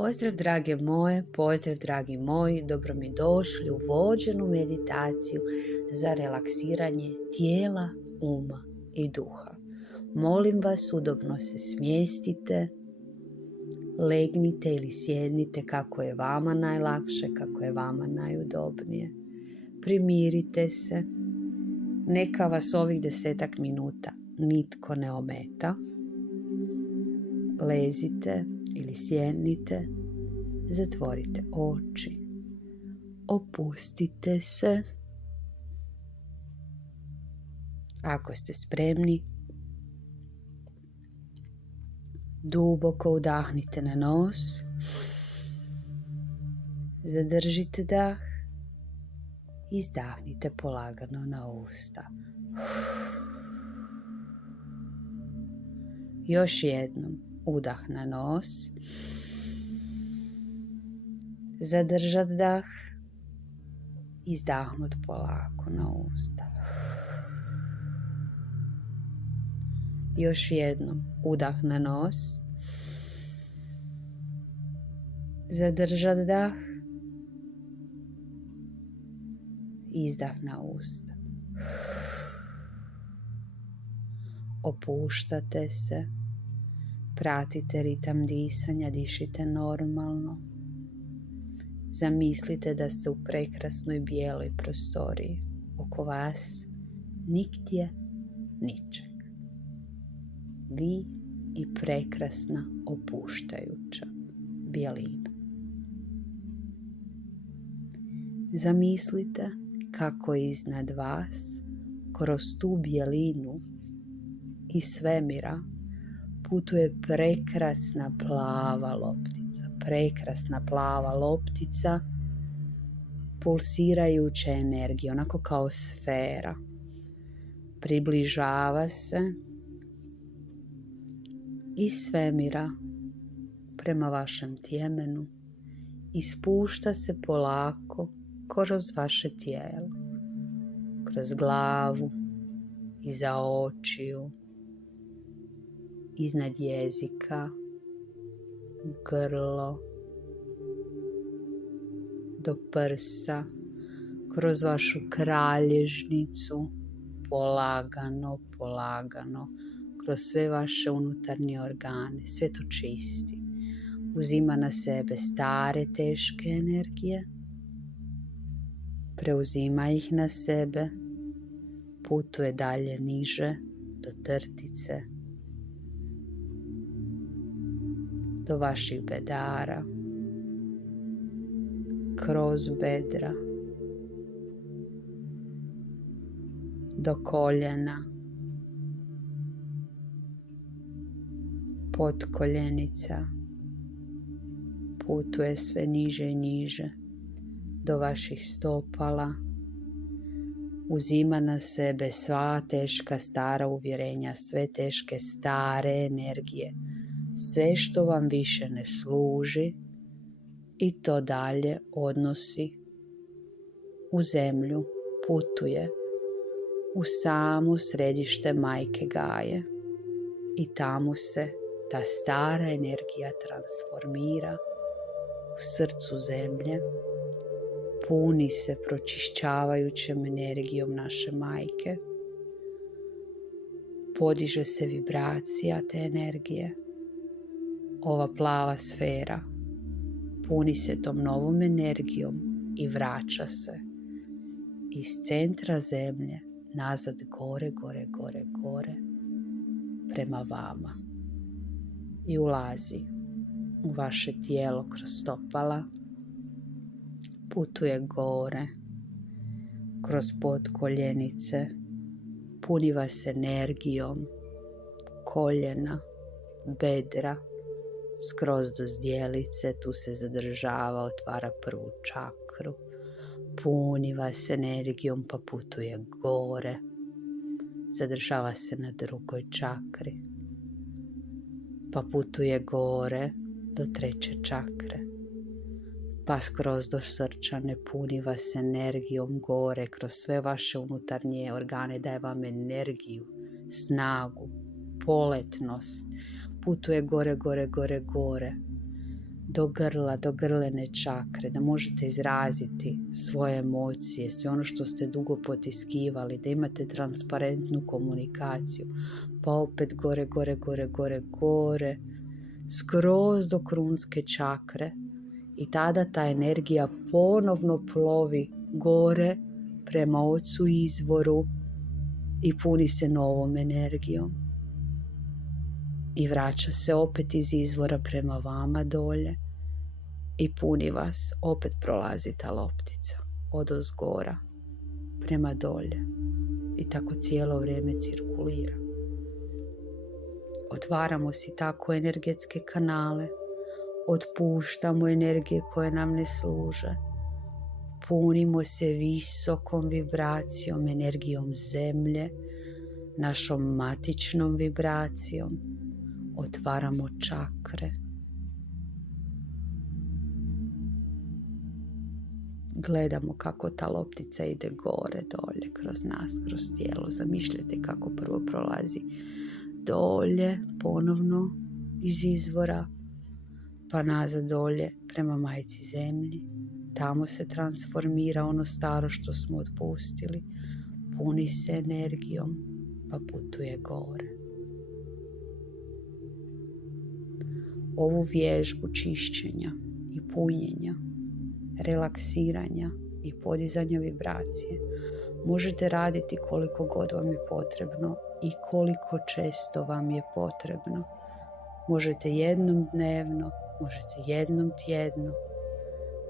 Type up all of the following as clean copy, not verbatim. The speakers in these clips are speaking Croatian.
Pozdrav drage moje, pozdrav dragi moji, dobro mi došli u vođenu meditaciju za relaksiranje tijela, uma i duha. Molim vas, udobno se smjestite, legnite ili sjednite kako je vama najlakše, kako je vama najudobnije. Primirite se, neka vas ovih 10 minuta nitko ne ometa. Lezite ili sjednite, zatvorite oči, opustite se. Ako ste spremni, duboko udahnite na nos, zadržite dah, izdahnite polagano na usta. Još jednom, udah na nos, zadržat dah, izdahnut polako na usta. Još jednom, udah na nos, zadržat dah, izdah na usta. Opuštate se, pratite ritam disanja, dišite normalno. Zamislite da ste u prekrasnoj bijeloj prostoriji. Oko vas nigdje ničeg. Vi i prekrasna opuštajuća bijelina. Zamislite kako iznad vas, kroz tu bijelinu iz svemira, putuje prekrasna plava loptica. Prekrasna plava loptica pulsirajuće energije, onako kao sfera. Približava se iz svemira prema vašem tjemenu i spušta se polako kroz vaše tijelo, kroz glavu, iza očiju, iznad jezika, grlo, do prsa, kroz vašu kralježnicu, polagano, kroz sve vaše unutarnje organe, sve to čisti. Uzima na sebe stare teške energije, preuzima ih na sebe, putuje dalje niže do trtice, do vaših bedara, kroz bedra, do koljena, pod koljenica, putuje sve niže i niže do vaših stopala, uzima na sebe sva teška stara uvjerenja, sve teške stare energije, sve što vam više ne služi i to dalje odnosi u zemlju, putuje u samo središte Majke Gaje i tamo se ta stara energija transformira u srcu zemlje, puni se pročišćavajućom energijom naše majke, podiže se vibracija te energije, ova plava sfera puni se tom novom energijom i vraća se iz centra zemlje nazad gore prema vama i ulazi u vaše tijelo kroz stopala, putuje gore, kroz potkoljenice, puni vas energijom, koljena, bedra, skroz do zdjelice, tu se zadržava, otvara prvu čakru, puni vas energijom pa putuje gore, zadržava se na drugoj čakri, pa putuje gore do treće čakre, pa skroz do srčane, puni vas energijom gore kroz sve vaše unutarnje organe, daje vam energiju, snagu, poletnost, putuje gore, do grla, do grlene čakre, da možete izraziti svoje emocije, sve ono što ste dugo potiskivali, da imate transparentnu komunikaciju, pa opet gore, gore, gore, gore, gore, skroz do krunske čakre i tada ta energija ponovno plovi gore prema ocu izvoru i puni se novom energijom. I vraća se opet iz izvora prema vama dolje i puni vas, opet prolazi ta loptica od ozgora prema dolje i tako cijelo vrijeme cirkulira. Otvaramo si tako energetske kanale, otpuštamo energije koje nam ne služe, punimo se visokom vibracijom, energijom zemlje, našom matičnom vibracijom, otvaramo čakre. Gledamo kako ta loptica ide gore, dolje, kroz nas, kroz tijelo. Zamišljate kako prvo prolazi dolje, ponovno iz izvora, pa nazad dolje prema majci zemlji. Tamo se transformira ono staro što smo otpustili, puni se energijom, pa putuje gore. Ovu vježbu čišćenja i punjenja, relaksiranja i podizanja vibracije možete raditi koliko god vam je potrebno i koliko često vam je potrebno. Možete jednom dnevno, možete jednom tjedno,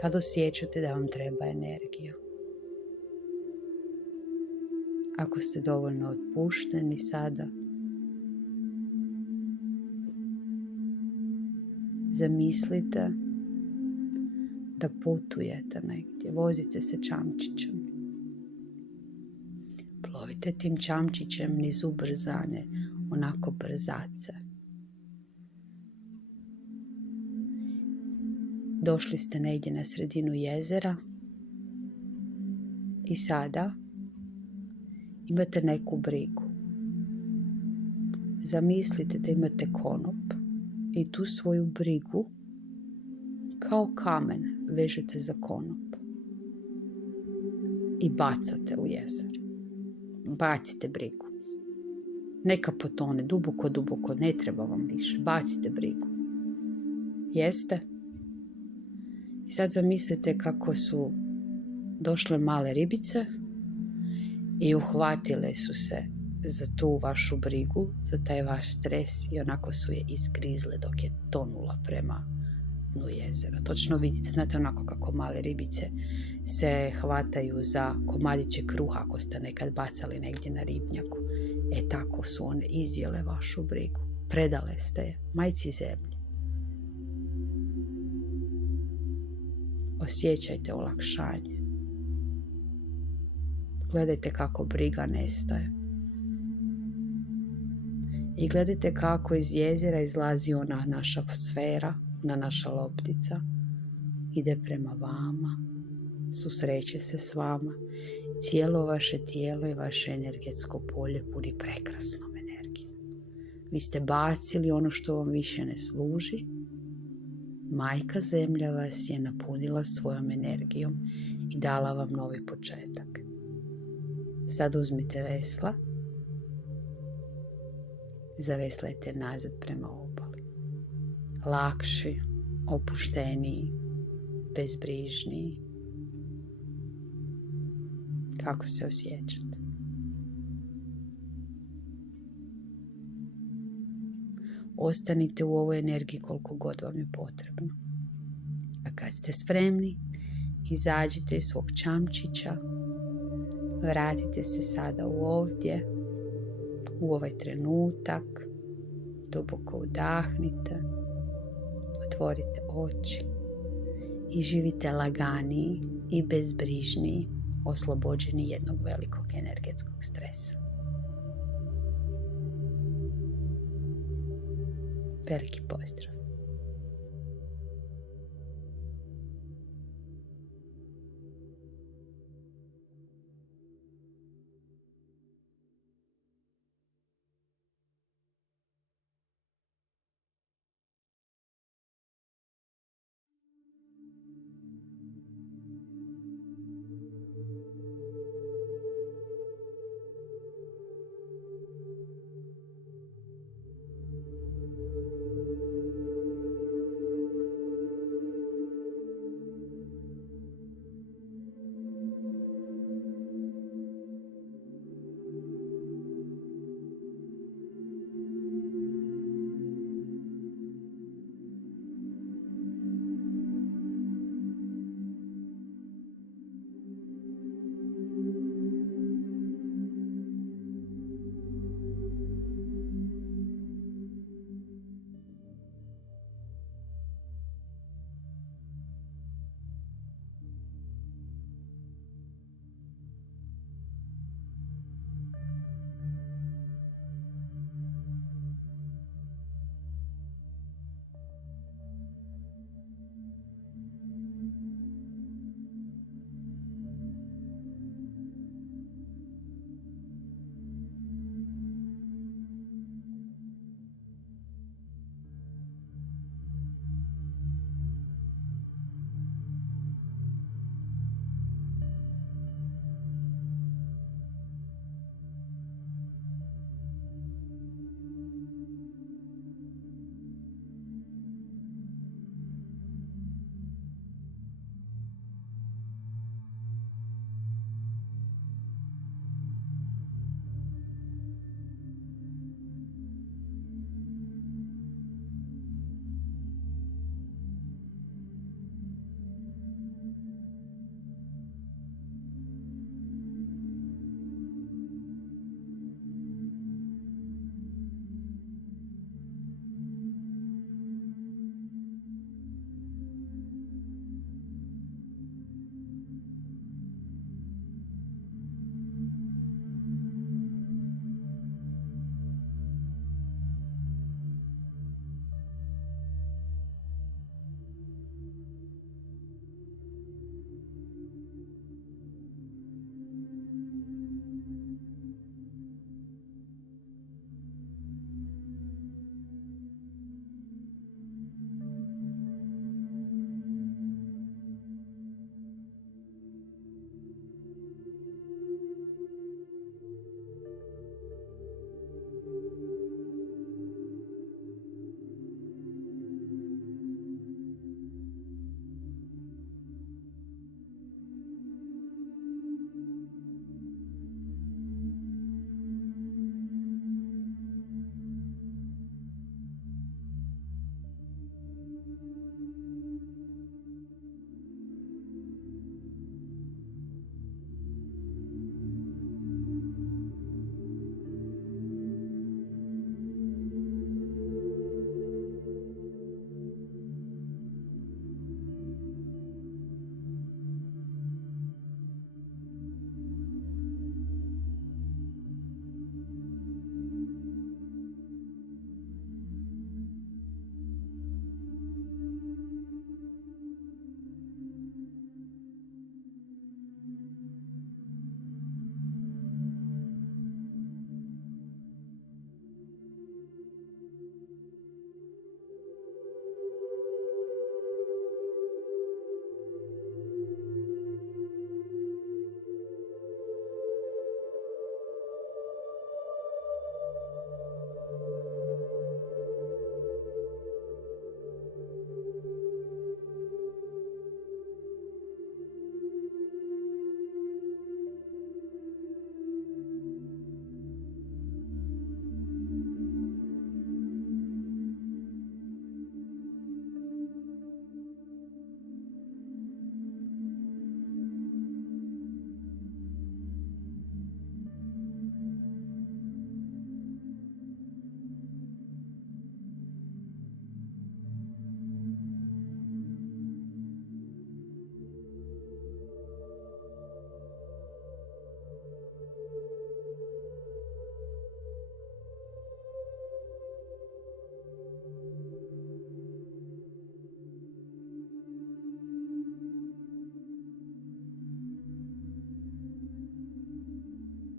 kad osjećate da vam treba energija. Ako ste dovoljno otpušteni sada, zamislite da putujete negdje, vozite se čamčićem. Plovite tim čamčićem niz ubrzane, onako brzace. Došli ste negdje na sredinu jezera i sada imate neku brigu. Zamislite da imate konop i tu svoju brigu kao kamen vežete za konop i bacate u jezero. Bacite brigu. Neka potone duboko, duboko, ne treba vam više. Bacite brigu. Jeste? I sad zamislite kako su došle male ribice i uhvatile su se za tu vašu brigu, za taj vaš stres i onako su je izgrizle dok je tonula prema dnu jezera. Točno vidite, znate onako kako male ribice se hvataju za komadiće kruha ako ste nekad bacali negdje na ribnjaku. E tako su one izjele vašu brigu. Predale ste je majci zemlji. Osjećajte olakšanje. Gledajte kako briga nestaje. I gledajte kako iz jezera izlazi ona naša sfera, ona naša loptica. Ide prema vama, susreće se s vama. Cijelo vaše tijelo i vaše energetsko polje puni prekrasnom energijom. Vi ste bacili ono što vam više ne služi. Majka zemlja vas je napunila svojom energijom i dala vam novi početak. Sad uzmite vesla, zaveslajte nazad prema obali. Lakši, opušteniji, bezbrižniji. Kako se osjećate? Ostanite u ovoj energiji koliko god vam je potrebno. A kad ste spremni, izađite iz svog čamčića, vratite se sada u ovdje, u ovaj trenutak, duboko udahnite, otvorite oči i živite laganiji i bezbrižniji, oslobođeni jednog velikog energetskog stresa. Veliki pozdrav!